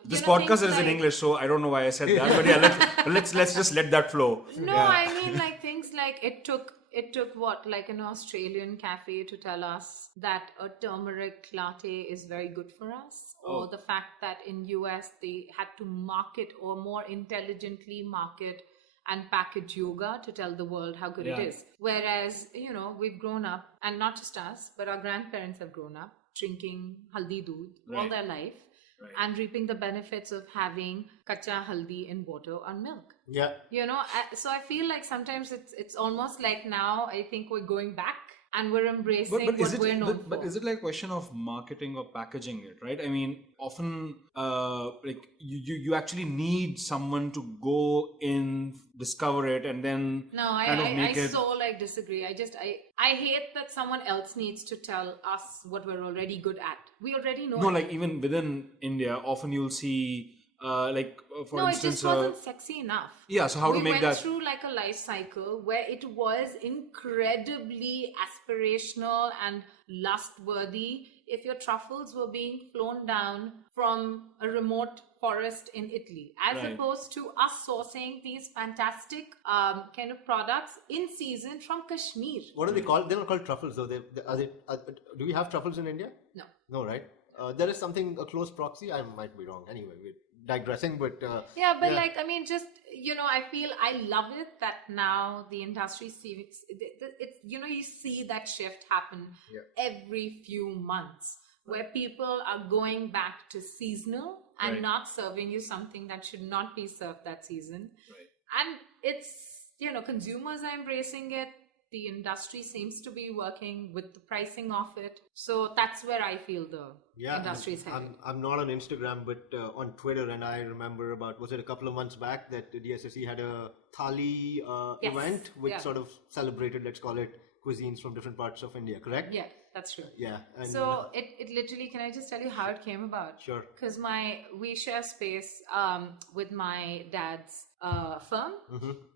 This you know, podcast things is in like- English, so I don't know why I said that. But yeah, let's just let that flow. No, Yeah. I mean like things like it took what, like an Australian cafe to tell us that a turmeric latte is very good for us, or the fact that in US they had to market or more intelligently market and package yoga to tell the world how good Yeah. it is. Whereas, we've grown up, and not just us, but our grandparents have grown up drinking haldi doodh all Right. their life. Right. And reaping the benefits of having kacha haldi in water or milk. Yeah. So I feel like sometimes it's almost like now I think we're going back and we're embracing But what we're known but for. is it like a question of marketing or packaging it, right? I mean, often like you actually need someone to go in, discover it, and then No, kind of make it. so like disagree. I hate that someone else needs to tell us what we're already good at. We already know. No, it. like even within India, often you'll see for no, it instance, just wasn't sexy enough. yeah. So how we to make went that? through like a life cycle where it was incredibly aspirational and lust-worthy if your truffles were being flown down from a remote forest in Italy, as Right. opposed to us sourcing these fantastic kind of products in season from Kashmir. What are they called? They're not called truffles, though. Do we have truffles in India? No. No, right? There is something, a close proxy. I might be wrong. Anyway, we're digressing, but Yeah, but like, I mean, just, I feel I love it that now the industry sees, it's, you see that shift happen every few months where people are going back to seasonal and Right. not serving you something that should not be served that season. Right. And it's, consumers are embracing it. The industry seems to be working with the pricing of it. So that's where I feel the industry is headed. I'm not on Instagram, but on Twitter, and I remember was it a couple of months back that the DSSC had a thali Yes. event which Yeah. sort of celebrated, let's call it, cuisines from different parts of India, correct? Yeah, that's true. Yeah. And, So it literally, can I just tell you how it came about? Sure. Because we share space with my dad's firm,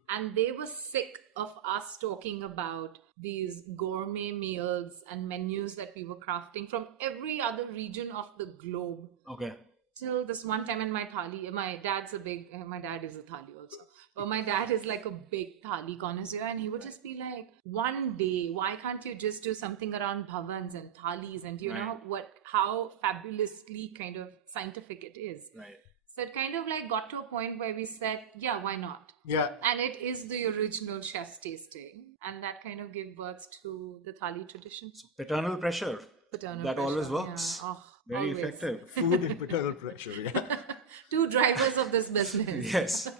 and they were sick of us talking about these gourmet meals and menus that we were crafting from every other region of the globe. Okay. Till this one time in my thali, my dad is a thali also. But my dad is like a big thali connoisseur, and he would just be like, one day, why can't you just do something around bhavans and thalis, and you know how fabulously kind of scientific it is. Right. So it kind of like got to a point where we said, yeah, why not? Yeah. And it is the original chef's tasting, and that kind of gave birth to the thali tradition. So paternal pressure. Paternal That pressure, always works. yeah. Oh, Very always. effective. Food and paternal pressure. Yeah. Two drivers of this business. Yes.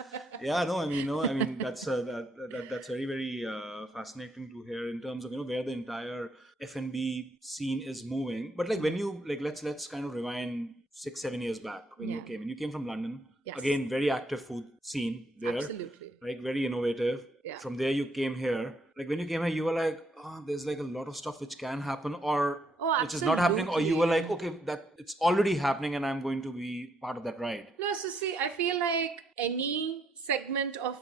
Yeah. No. I mean that's that's very very fascinating to hear in terms of where the entire F&B scene is moving. But like when you let's kind of rewind 6-7 years back when you came in. You came from London. Yes. Again, very active food scene there. Absolutely. Like very innovative. Yeah. From there you came here. Like when you came here, you were like, oh, there's like a lot of stuff which can happen or which is not happening, or you were like, okay, that it's already happening and I'm going to be part of that ride. No, so see, I feel like any segment of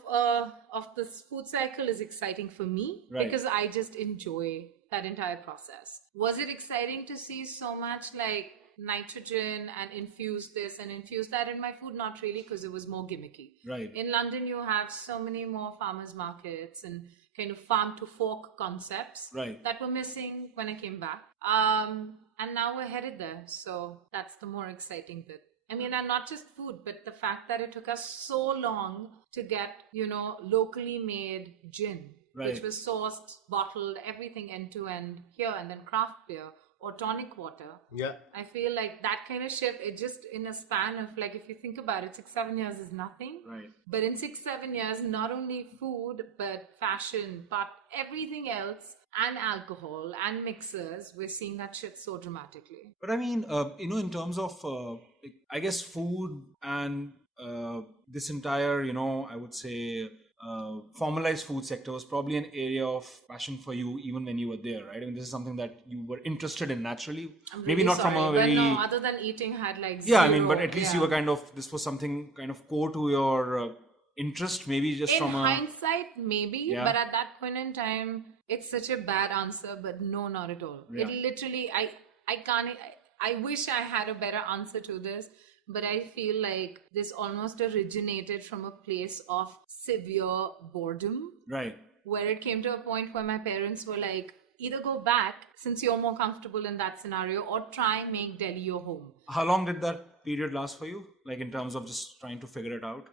this food cycle is exciting for me because I just enjoy that entire process. Was it exciting to see so much like nitrogen and infuse this and infuse that in my food? Not really, because it was more gimmicky. Right. In London, you have so many more farmers markets and kind of farm to fork concepts that were missing when I came back. And now we're headed there. So that's the more exciting bit. I mean, and not just food, but the fact that it took us so long to get, locally made gin, which was sourced, bottled, everything end to end here, and then craft beer or tonic water. Yeah. I feel like that kind of shift, it just in a span of like, if you think about it, 6-7 years is nothing. Right. But in 6-7 years, not only food, but fashion, but everything else, and alcohol and mixers, we're seeing that shift so dramatically. But I mean, in terms of, I guess food and this entire, I would say, formalized food sector was probably an area of passion for you even when you were there, right? I mean, this is something that you were interested in naturally. Maybe not from a very... But no, other than eating had like Yeah, zero, I mean, but at least you were kind of, this was something kind of core to your interest, maybe just in from hindsight, maybe, but at that point in time, it's such a bad answer, but no, not at all. Yeah. It literally, I wish I had a better answer to this, but I feel like this almost originated from a place of severe boredom. Right. Where it came to a point where my parents were like, either go back since you're more comfortable in that scenario, or try and make Delhi your home. How long did that period last for you? Like in terms of just trying to figure it out?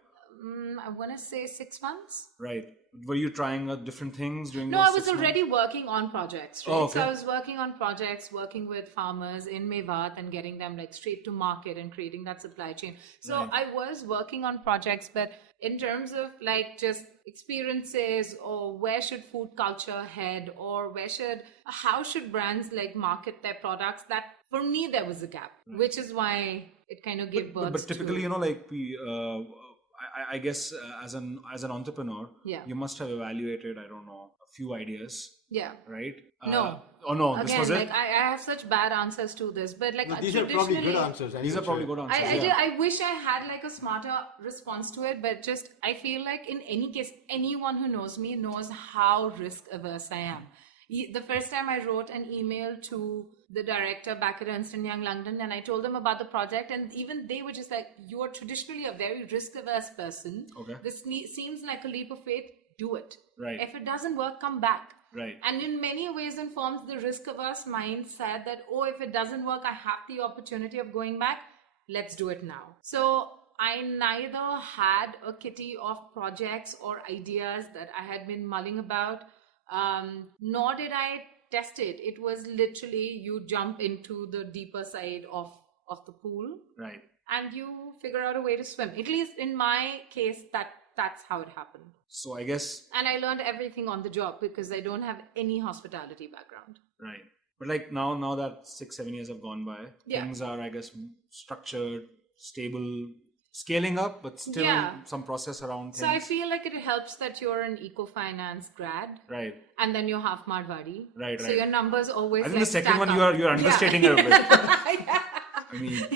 I want to say 6 months. Right. Were you trying different things during No, those I was 6 months? already working on projects, right? Oh, okay. So I was working on projects, working with farmers in Mewat and getting them like straight to market and creating that supply chain. So I was working on projects, but in terms of like just experiences or where should food culture head, or how should brands like market their products, that for me there was a gap, which is why it kind of gave birth. But typically, like I guess as an entrepreneur, you must have evaluated, I don't know, a few ideas. Yeah. Right? No. Oh no, Again, this was like it? I have such bad answers to this, but like These are probably good answers. These are probably good answers. I wish I had like a smarter response to it, but just I feel like in any case, anyone who knows me knows how risk averse I am. The first time I wrote an email to the director back at Ernst & Young London, and I told them about the project, and even they were just like, you are traditionally a very risk averse person. Okay. This seems like a leap of faith. Do it. Right. If it doesn't work, come back. Right. And in many ways and forms, the risk averse mind said that, oh, if it doesn't work, I have the opportunity of going back. Let's do it now. So I neither had a kitty of projects or ideas that I had been mulling about, nor did I tested. It was literally you jump into the deeper side of the pool. Right. And you figure out a way to swim. At least in my case, that's how it happened. So I guess... And I learned everything on the job because I don't have any hospitality background. Right. But like now that 6-7 years have gone by, things are, I guess, structured, stable, scaling up, but still some process around things. So I feel like it helps that you're an eco-finance grad. Right. And then you're half Marwari. Right. So your numbers always I think the second one up. you're understating it a bit. I mean,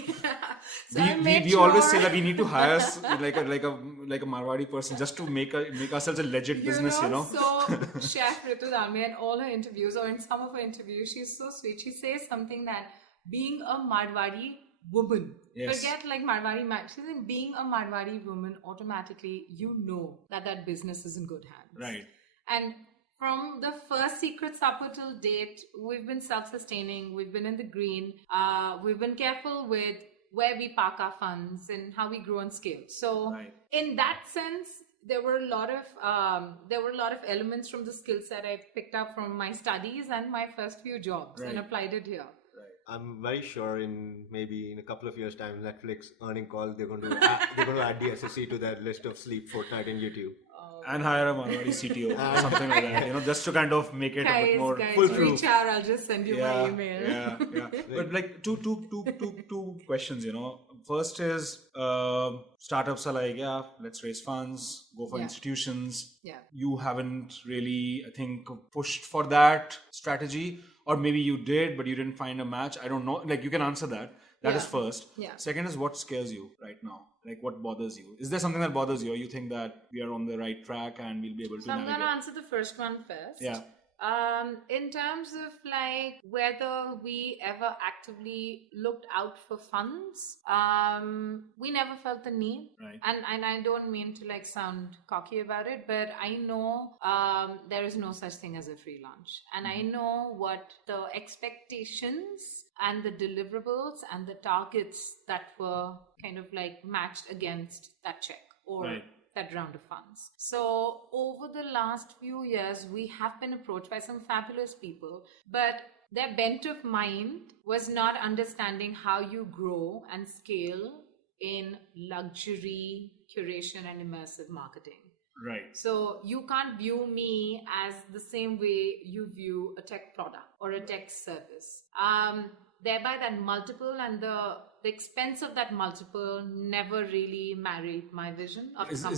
So we always say that we need to hire like a Marwari person just to make ourselves a legit business, you know. So Chef Ritu Dalmia in all her interviews or in some of her interviews, she's so sweet. She says something that being a Marwari woman, forget like Marwari man. She's saying being a Marwari woman, automatically you know that business is in good hands. Right. And from the first Secret Supper till date, we've been self-sustaining. We've been in the green. We've been careful with where we park our funds and how we grow and scale. So in that sense, there were a lot of elements from the skill set I picked up from my studies and my first few jobs and applied it here. I'm very sure in a couple of years' time, Netflix earning call, they're going to add DSSC to their list of sleep fortnight in YouTube. And hire a Marwari CTO or something like that, you know, just to kind of make it a bit more foolproof. Reach out, I'll just send you my email. Yeah. But like two questions, you know. First is startups are like, let's raise funds, go for institutions. Yeah. You haven't really, I think, pushed for that strategy, or maybe you did, but you didn't find a match. I don't know. Like, you can answer that. That is first. Yeah. Second is, what scares you right now? Like, what bothers you? Is there something that bothers you, or you think that we are on the right track and we'll be able to navigate? I'm going to answer the first one first. Yeah. In terms of like whether we ever actively looked out for funds, we never felt the need. Right. And I don't mean to like sound cocky about it, but I know there is no such thing as a free lunch. And I know what the expectations and the deliverables and the targets that were kind of like matched against that check or that round of funds. So over the last few years, we have been approached by some fabulous people, but their bent of mind was not understanding how you grow and scale in luxury curation and immersive marketing. Right. So you can't view me as the same way you view a tech product or a tech service. Thereby that multiple and the expense of that multiple never really married my vision of the company.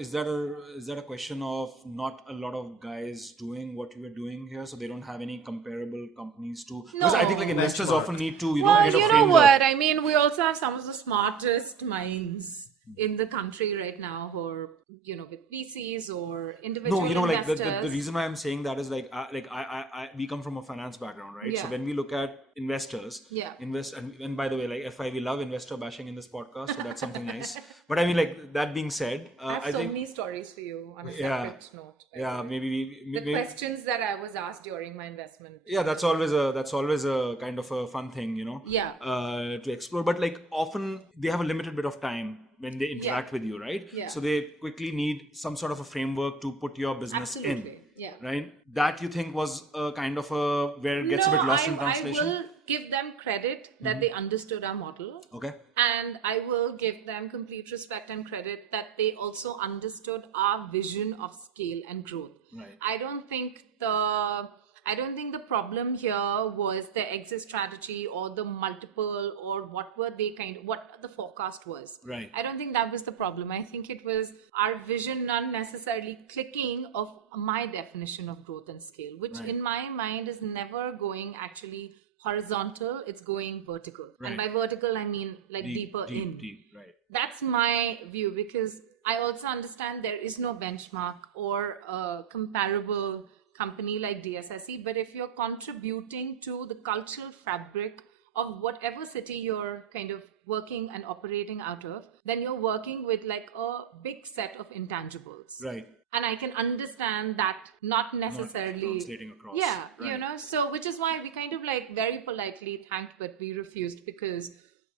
Is that a question of not a lot of guys doing what you were doing here, so they don't have any comparable companies to? No. Because I think like investors often need to, get a Well, you know framework. what? I mean, we also have some of the smartest minds in the country right now who are, with VCs or individual investors. Like the reason why I'm saying that is we come from a finance background, right? Yeah. So when we look at investors, and by the way, like F5, we love investor bashing in this podcast, so that's something nice. But I mean, like that being said, I have think many stories for you on a separate note. Maybe the questions that I was asked during my investment. Yeah, that's always a kind of a fun thing, to explore. But like often they have a limited bit of time when they interact with you, right? Yeah. So they quickly need some sort of a framework to put your business in. Yeah. Right? That you think was a kind of where it gets a bit lost in translation? I will give them credit that they understood our model. Okay. And I will give them complete respect and credit that they also understood our vision of scale and growth. Right. I don't think the problem here was the exit strategy or the multiple or what the forecast was. Right. I don't think that was the problem. I think it was our vision not necessarily clicking of my definition of growth and scale, which in my mind is never going actually horizontal, it's going vertical. Right. And by vertical, I mean like deeper in. Deep, right. That's my view, because I also understand there is no benchmark or a comparable company like DSSC, but if you're contributing to the cultural fabric of whatever city you're kind of working and operating out of, then you're working with like a big set of intangibles. Right. And I can understand that not necessarily translating across. Yeah, right. So which is why we kind of like very politely thanked, but we refused because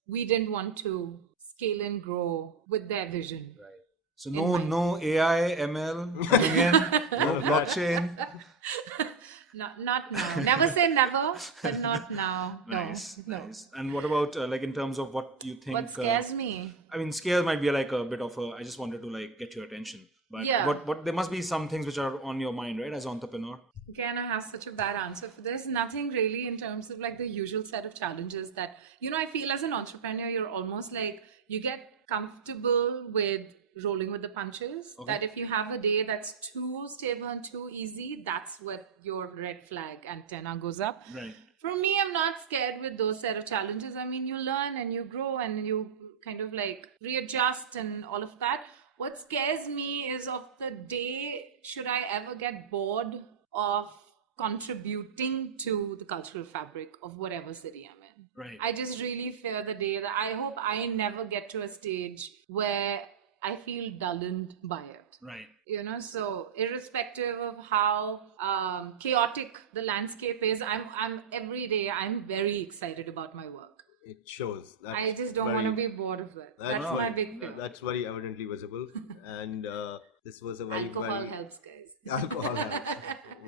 we didn't want to scale and grow with their vision. Right. So no AI, ML coming in, no blockchain. Not now. Never say never, but not now. No, Nice, no. nice. And what about like in terms of what you think? What scares me? I mean, scare might be like a bit of a. I just wanted to like get your attention. But Yeah. what there must be some things which are on your mind, right, as an entrepreneur? Again, I have such a bad answer for this. Nothing really in terms of like the usual set of challenges that, I feel as an entrepreneur, you're almost like, you get comfortable with rolling with the punches. Okay. That if you have a day that's too stable and too easy, that's what your red flag antenna goes up. Right. For me, I'm not scared with those set of challenges. I mean, you learn and you grow and you kind of like readjust and all of that. What scares me is of the day, should I ever get bored of contributing to the cultural fabric of whatever city I'm in. Right. I just really fear the day that I hope I never get to a stage where I feel dullened by it. Right. So irrespective of how chaotic the landscape is, I'm every day I'm very excited about my work. It shows. I just don't want to be bored of it. That's my big fear. That's very evidently visible. And this was a very, Alcohol very... helps, guys. Alcohol helps.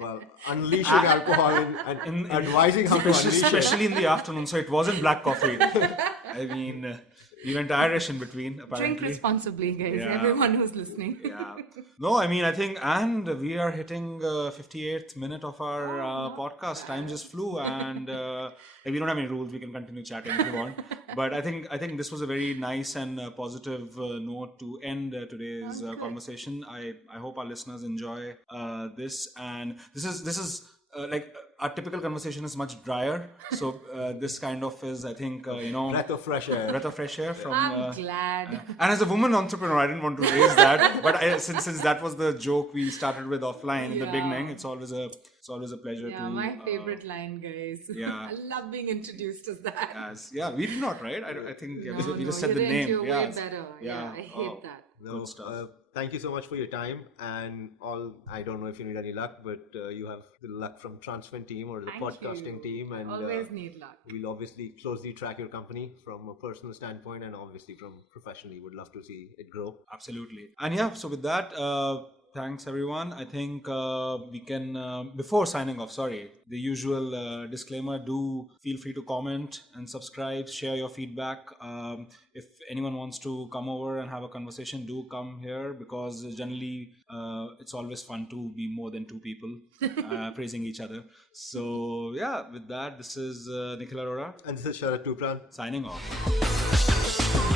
Well, unleashing alcohol and advising how to unleash it. Especially in the afternoon. So it wasn't black coffee. I mean... we went Irish in between, apparently. Drink responsibly, guys. Yeah. Everyone who's listening. Yeah. No, I mean, I think, and we are hitting 58th minute of our podcast. Time just flew, and we don't have any rules. We can continue chatting if you want. But I think this was a very nice and positive note to end today's conversation. I hope our listeners enjoy this, and this is. Like our typical conversation is much drier, so this kind of is, I think, breath of fresh air. Breath of fresh air from. I'm glad. And as a woman entrepreneur, I didn't want to raise that, but since that was the joke we started with offline in the beginning, it's always a pleasure to. Yeah, my favorite line, guys. Yeah. I love being introduced as that. We did not, right? I think we just said you the didn't. name. You're Yeah. way better. Yeah, I hate that. No, Good stuff. Thank you so much for your time and all. I don't know if you need any luck, but you have the luck from Transfin team or the Thank podcasting you. team, and Always need luck. we'll obviously closely track your company from a personal standpoint and obviously from professionally. Would love to see it grow. Absolutely. And yeah, so with that, thanks everyone. I think we can, before signing off, the usual disclaimer, do feel free to comment and subscribe, share your feedback. If anyone wants to come over and have a conversation, do come here, because generally it's always fun to be more than two people praising each other. So yeah, with that, this is Nikhil Arora And this is Sharat Tupran signing off.